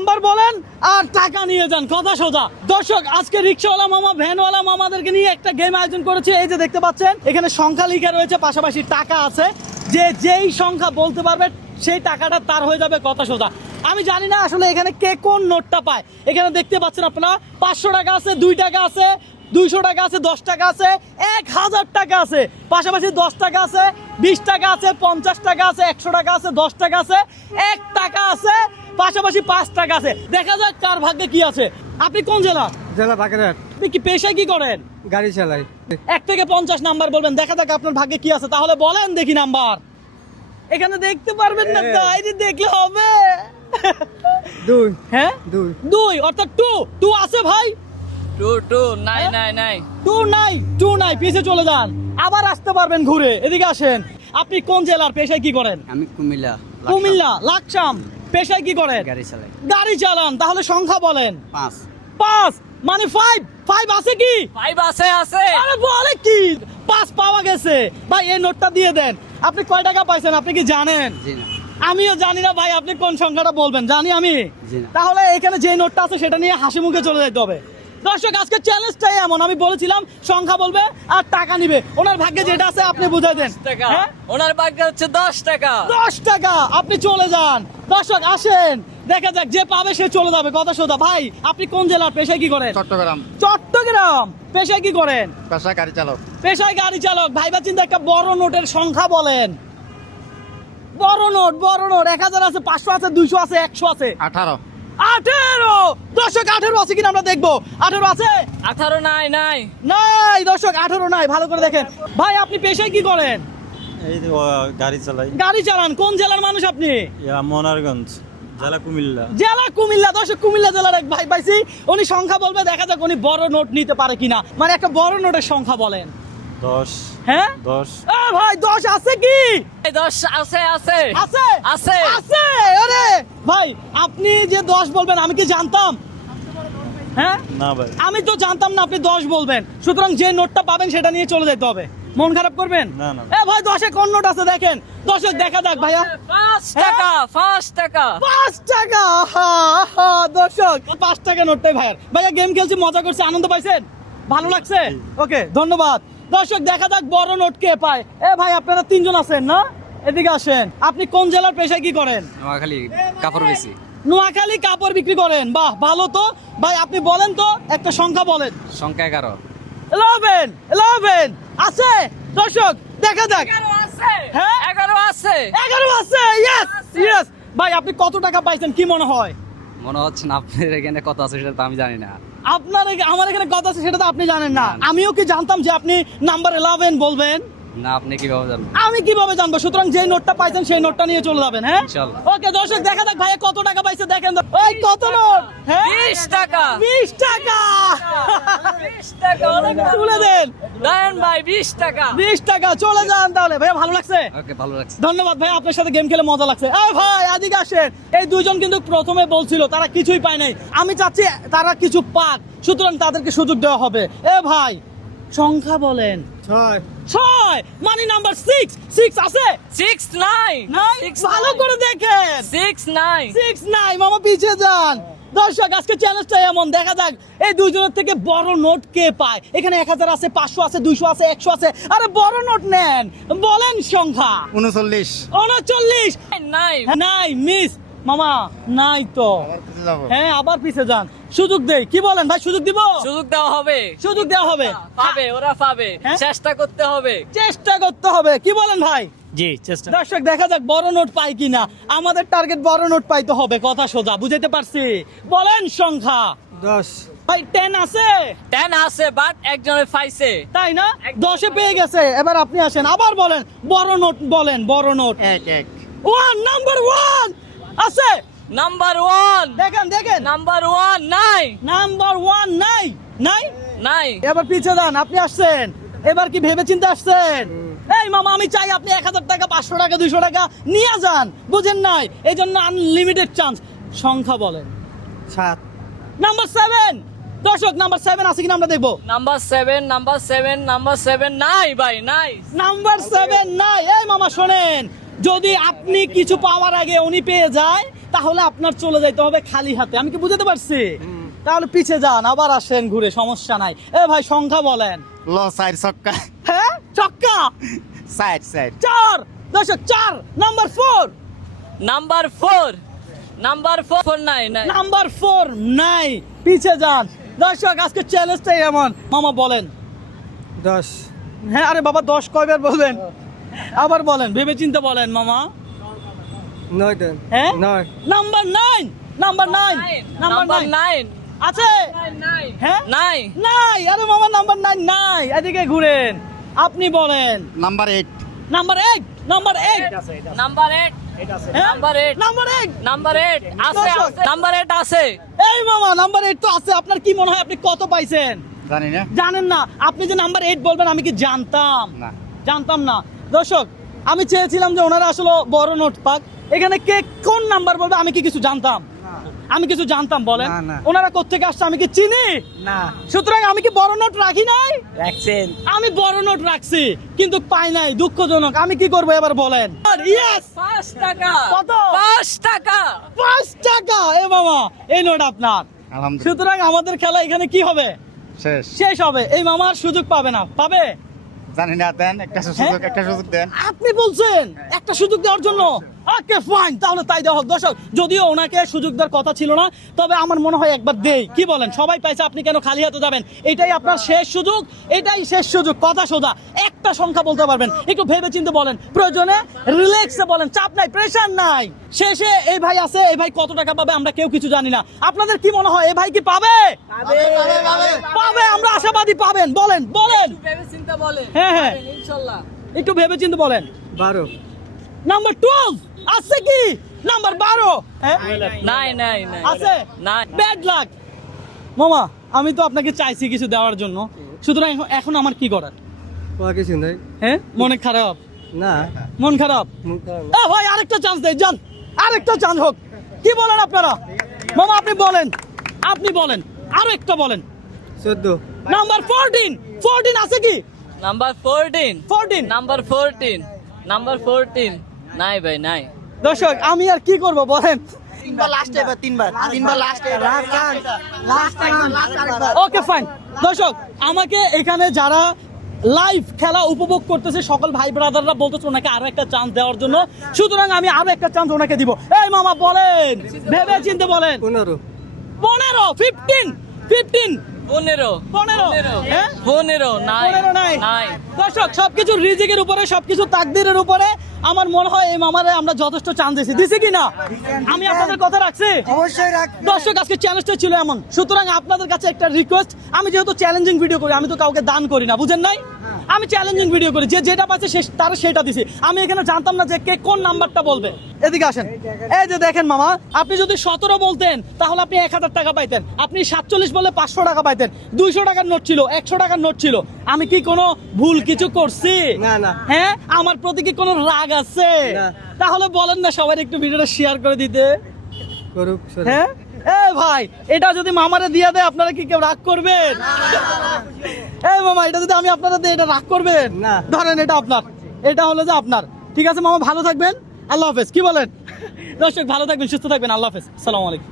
Number বলেন আর টাকা নিয়ে যান, কথা সোজা। দর্শক, আজকে রিকশাওয়ালা মামা, ভ্যানওয়ালা মামাদেরকে নিয়ে একটা গেম আয়োজন করেছে। এই যে দেখতে পাচ্ছেন, এখানে সংখ্যা লিখা রয়েছে, পাশাপাশি টাকা আছে। যেই সংখ্যা বলতে পারবে সেই টাকাটা তার হয়ে যাবে, কথা সোজা। আমি জানি না আসলে এখানে কে কোন নোটটা পায়। এখানে দেখতে পাচ্ছেন আপনারা 500 টাকা আছে, 2 টাকা আছে, 200 টাকা আছে, 10 টাকা আছে, 1000 টাকা আছে, পাশাপাশি 10 টাকা আছে, 20 টাকা আছে, 50 টাকা আছে, 100 টাকা আছে, 10 টাকা আছে, 1 টাকা আছে, পাশাপাশি 5 টাকা আছে। দেখা যাক কার ভাগ্যে কি আছে। আপনি কোন জেলা? জেলা বাগেরহাট। আপনি কি পেশায় কি করেন? গাড়ি চালাই। 1 থেকে 50 নাম্বার বলবেন, দেখা যাক আপনার ভাগ্যে কি আছে। তাহলে বলেন দেখি নাম্বার। এখানে দেখতে পারবেন না, ডাইরি দেখলে হবে। 2। হ্যাঁ 2 অর্থাৎ 2 আছে ভাই। 2 নাই 2 নাই, পিছে চলে যান, আবার আসতে পারবেন ঘুরে। এদিকে আসেন। আপনি কোন জেলার, পেশায় কি করেন? আমি কুমিল্লা। কুমিল্লা, লাকসাম। পেশায় কি করেন? গাড়ি চালাই। গাড়ি চালান। তাহলে সংখ্যা বলেন। 5। মানে 5 আছে কি? 5 আছে আছে। আরে বলে কি, 5 পাওয়া গেছে ভাই। এই নোটটা দিয়ে দেন। আপনি কয় টাকা পাইছেন আপনি কি জানেন? জি না। আমিও জানি না ভাই, আপনি কোন সংখ্যাটা বলবেন জানি আমি। জি না। তাহলে এখানে যে নোটটা আছে সেটা নিয়ে হাসি মুখে চলে যেতে হবে। দর্শক, আজকে চ্যালেঞ্জটাই এমন, আমি বলেছিলাম সংখ্যা বলবে আর টাকা নিবে। ওনার ভাগ্যে যেটা আছে আপনি বুঝাই দেন। 10 টাকা। হ্যাঁ? ওনার ভাগ্যে হচ্ছে 10 টাকা। 10 টাকা, আপনি চলে যান। দর্শক আসেন, দেখা যাক যে পাবে সে চলে যাবে, কথা সোজা। ভাই আপনি কোন জেলার, পেশায় কি করেন? চট্টগ্রাম। চট্টগ্রাম। পেশায় কি করেন? পেশা গাড়ি চালক। পেশায় গাড়ি চালক। ভাইবা চিন্তা, একটা বড় নোটের সংখ্যা বলেন। বড় নোট 1000 আছে, 500 আছে, 200 আছে, 100 আছে। 18। 18। দর্শক 18 আছে কিনা আমরা দেখবো। 18 আছে? 18 নাই নাই দর্শক, 18 নাই। ভালো করে দেখেন। ভাই আপনি পেশায় কি করেন? এই তো গাড়ি চালাই। গাড়ি চালান। কোন জেলার মানুষ আপনি? মনারগঞ্জ, জেলা কুমিল্লা। জেলা কুমিল্লা। দর্শক, কুমিল্লা জেলার এক ভাই পাইছি, উনি সংখ্যা বলবে, দেখা যাক উনি বড় নোট নিতে পারে কিনা। মানে একটা বড় নোটের সংখ্যা বলেন। 10। হ্যাঁ 10। ভাই 10 আছে কি? 10 আছে আছে আছে আছে আছে। আরে ভাই, আপনি যে 10 বলবেন আমি কি জানতাম? হ্যাঁ না ভাই। আমি তো জানতাম না আপনি 10 বলবেন। সুতরাং যে নোটটা পাবেন সেটা নিয়ে চলে যেতে হবে। মন খারাপ করবেন না, না। ভাই 10-এ কোন নোট আছে দেখেন। দর্শক দেখা যাক ভাইয়া। 5 টাকা 5 টাকা 5 টাকা। দর্শক 5 টাকা নোটটাই ভাইয়া গেম খেলছি, মজা করছি, আনন্দ পাইছেন, ভালো লাগছে? ওকে, ধন্যবাদ। দর্শক দেখা যাক বড় নোট কে পায়। ভাই আপনারা 3 জন আছেন না? এদিকে আসেন। আপনি কোন জেলার, পেশায় কি করেন? নোয়াখালী, কাপড় বেশি। নোয়াখালী, কাপড় বিক্রি করেন। বাহ, ভালো তো। ভাই আপনি বলেন তো একটা সংখ্যা বলেন। সংখ্যা 11। 11 আছে। দর্শক দেখা যাক। 11 আছে। হ্যাঁ 11 আছে। 11 আছে। ইয়েস। ভাই আপনি কত টাকা পাইছেন কি মনে হয়? মনে হচ্ছে না আপনার এখানে কত আছে সেটা তো আমি জানি না। আমার এখানে কত আছে সেটা তো আপনি জানেন না। আমিও কি জানতাম যে আপনি নাম্বার 11 বলবেন? না, আপনি কিভাবে জানবেন? আমি কিভাবে জানবো? সুতরাং যেই নোটটা পাইছেন সেই নোটটা নিয়ে চলে যাবেন। হ্যাঁ ইনশাআল্লাহ। ওকে দর্শক দেখা যাক ভাইয়া কত টাকা পাইছে দেখেন। ওই কত নোট? হ্যাঁ 20 টাকা 20 টাকা। 20 টাকা অনেক তুলে দেন। দেন ভাই 20 টাকা 20 টাকা, চলে যান তাহলে। ভাইয়া ভালো লাগছে? ওকে, ভালো লাগছে। ধন্যবাদ ভাই, আপনার সাথে গেম খেলে মজা লাগছে। ভাই এদিকে আসেন। এই দুইজন কিন্তু প্রথমে বলছিল তারা কিছুই পায় নাই। আমি চাচ্ছি তারা কিছু পাক, সুতরাং তাদেরকে সুযোগ দেওয়া হবে। ভাই সংখ্যা বলেন। 6 মানে নাম্বার 6 আছে? 6 নাই নাই? 6 ভালো করে দেখেন। 6 নাই 6 নাই। মামা পিছিয়ে যান। দর্শক আজকে চ্যালেঞ্জটা এমন, দেখা যাক এই দুইজনের থেকে বড় নোট কে পায়। এখানে 1000 আছে, 500 আছে, 200 আছে, 100 আছে। আরে বড় নোট নেন, বলেন সংখ্যা। 39। 39 নাই নাই। মিস মামা নাই তো। হ্যাঁ আবার পিছে যান, সুযোগ দেই। কি বলেন ভাই, সুযোগ দিব? সুযোগ দেওয়া হবে সুযোগ দেওয়া হবে। পাবে ওরা পাবে হ্যাঁ? চেষ্টা করতে হবে চেষ্টা করতে হবে। কি বলেন ভাই? জি, চেষ্টা। দর্শক দেখা যাক বড় নোট পাই কিনা। আমাদের টার্গেট বড় নোট পাইতে হবে, কথা সোজা, বুঝাইতে পারছি? বলেন সংখ্যা। 10। ভাই 10 আছে? 10 আছে বাট একজনের পাইছে তাই না? 10-এ পেয়ে গেছে। এবার আপনি আসেন, আবার বলেন বড় নোট বলেন। বড় নোট 1। 1 নাম্বার 1 আছে। নাম্বার 1 দেখেন নাম্বার 1 নাই নাম্বার 1 নাই। নাই এবার পিছে যান। আপনি আসছেন, এবার কি ভেবে চিন্তে আসছেন? এই মামা আমি চাই আপনি 1000 টাকা, 500 টাকা, 200 টাকা নিয়ে যান, বুঝেন নাই? এই জন্য আনলিমিটেড চান্স। সংখ্যা বলেন। 7। নাম্বার 7। দর্শক নাম্বার 7 আছে কিনা আমরা দেখবো। নাম্বার 7 নাই ভাই নাই নাম্বার 7 নাই। এই মামা শোনেন, যদি আপনি কিছু পাওয়ার আগে উনি পেয়ে যায় তাহলে আপনার চলে যাইতে হবে খালি হাতে। আমি কি বুঝাতে পারছি? তাহলে পিছে যান, আবার আসেন ঘুরে, সমস্যা নাই। এ ভাই সংখ্যা বলেন। ল সাইড ছক্কা হ্যাঁ চক্কা সাইড সাইড 4 দর্শক 4 নাম্বার 4 নাম্বার 4 নাম্বার 4 নাই নাই নাম্বার 4 নাই, পিছে যান। দর্শক আজকে চ্যালেঞ্জটাই এমন। মামা বলেন। 10 হ্যাঁ আরে বাবা 10 কয়বার বলবেন? আবার বলেন, ভেবে চিন্তে বলেন মামা। 9 দেন হ্যাঁ 9 নাম্বার 9 নাম্বার 9 নাম্বার নাম্বার 9 9 আছে নাই হ্যাঁ নাই নাই। আরে মামা নাম্বার 9 নাই, এদিকে ঘুরেন, আপনি বলেন। নাম্বার 8 নাম্বার 8 নাম্বার 8 নাম্বার 8 হ্যাঁ? নাম্বার 8 নাম্বার 8 নাম্বার 8 আছে দর্শক। আছে। নাম্বার 8 আছে। এই মামা নাম্বার 8 তো আছে। আপনার কি মনে হয় আপনি কত পাইছেন? জানি না জানেন না? আপনি যে নাম্বার 8 বলবেন আমি কি জানতাম? না জানতাম না। দর্শক আমি চেয়েছিলাম যে ওনারা আসলে বড় নোট পাক। এখানে কে কোন নাম্বার বলবে আমি কি কিছু জানতাম? আমি কিছু জানতাম বলেন? না, না। ওনারা কোত্থেকে আসছে আমি কি চিনি? না সুতরাং আমি কি বড় নোট রাখি নাই? রাখছেন আমি বড় নোট রাখছি কিন্তু পাই নাই, দুঃখজনক। আমি কি করবো এবার বলেন? ইয়েস 5 টাকা কত? 5 টাকা 5 টাকা। এ মামা এই নোট আপনার। আলহামদুলিল্লাহ সুতরাং আমাদের খেলা এখানে কি হবে? শেষ শেষ হবে। এই মামার সুযোগ পাবে না, পাবে? জানি না দেন একটা সুযোগ দেন আপনি বলছেন একটা সুযোগ দেওয়ার জন্য। ওকে ফাইন, তাহলে তাই দেওয়া হোক। দর্শক যদিও ওনাকে সুযোগ দেওয়ার কথা ছিল না, তবে আমার মনে হয় একবার দেই। কি বলেন? সবাই পাইছে, আপনি কেন খালি হাতে যাবেন? এটাই আপনার শেষ সুযোগ, এটাই শেষ সুযোগ। কথা সোজা, একটা সংখ্যা বলতে পারবেন, একটু ভেবে চিন্তে বলেন, প্রয়োজনে রিল্যাক্সে বলেন, চাপ নাই, প্রেশার নাই। শেষে এই ভাই আছে, এই ভাই কত টাকা পাবে আমরা কেউ কিছু জানি না। আপনাদের কি মনে হয় এই ভাই কি পাবে? পাবে, আমরা আশাবাদী পাবেন। বলেন বলেন। ভেবে চিন্তা বলে হ্যাঁ, হ্যাঁ। ইনশাআল্লাহ। একটু ভেবে চিন্তে বলেন। 12 নাম্বার 12 আছে কি? নাম্বার 12 হ্যাঁ নাই নাই নাই আছে? নাই ব্যাড লাক। মামা আমি তো আপনাকে চাইছি কিছু দেওয়ার জন্য, সুতরাং এখন আমার কি করার? কিছু নাই হ্যাঁ মনে খারাপ? না মন খারাপ? ভাই আরেকটা চান্স দেই, যান আরেকটা চান্স হোক। কি বলেন আপনারা? মামা আপনি বলেন, আপনি বলেন, আরো একটা বলেন। 14 নাম্বার 14 14 আছে কি? নাম্বার 14 14 নাম্বার 14 নাম্বার 14 নাই ভাই নাই। দর্শক আমি আর কি করব বলেন? Okay fine. দর্শক আমাকে এখানে যারা লাইভ খেলা উপভোগ করতেছে সকল ভাই ব্রাদাররা বলতেছে ওনাকে আরো একটা চান্স দেওয়ার জন্য, সুতরাং আমি আরো একটা চান্স ওনাকে দিব। এই মামা বলেন, ভেবে চিন্তে বলেন। 15 15 15 15 15 15 হ্যাঁ 15 নাই 15 নাই। নাই। দর্শক সবকিছু রিজিকের উপরে, সবকিছু তাকদীরের উপরে। আমার মনে হয় এই মামারে আমরা যথেষ্ট চান্স দিছি কি না? আমি আপনাদের কথা রাখছি অবশ্যই রাখ দর্শক। আজকে চ্যালেঞ্জটা ছিল এমন, সুতরাং আপনাদের কাছে একটা রিকোয়েস্ট। আমি যেহেতু চ্যালেঞ্জিং ভিডিও করি, আমি তো কাউকে দান করি না, বুঝেন নাই? আমি চ্যালেঞ্জিং ভিডিও করি, যে যেটা পাচ্ছে তার সেটা দিছি। আমি এখানে জানতাম না যে কে কোন নাম্বারটা বলবে। এদিকে আসেন, এই যে দেখেন মামা, আপনি যদি 17 বলতেন তাহলে আপনি 1000 টাকা পাইতেন। আপনি 47 বলে 500 টাকা পাইতেন। 200 টাকার নোট ছিল, 100 টাকার নোট ছিল। আমি কি কোনো ভুল কিছু করছি? না, না। হ্যাঁ আমার প্রতি কি কোনো রাগ আছে? না। তাহলে বলেন না সবাই একটু ভিডিওটা শেয়ার করে দিতে। করুক হ্যাঁ এ ভাই, এটা যদি মামারে দিয়ে দেয় আপনারা কি কেউ রাগ করবেন? এই মামা এটা যদি আমি আপনারা দেই এটা রাগ করবেন? না। ধরেন এটা আপনার, এটা হলো যে আপনার। ঠিক আছে মামা, ভালো থাকবেন, আল্লাহ হাফেজ। কি বলেন? দর্শক ভালো থাকবেন, সুস্থ থাকবেন, আল্লাহ হাফেজ, আসসালামু আলাইকুম।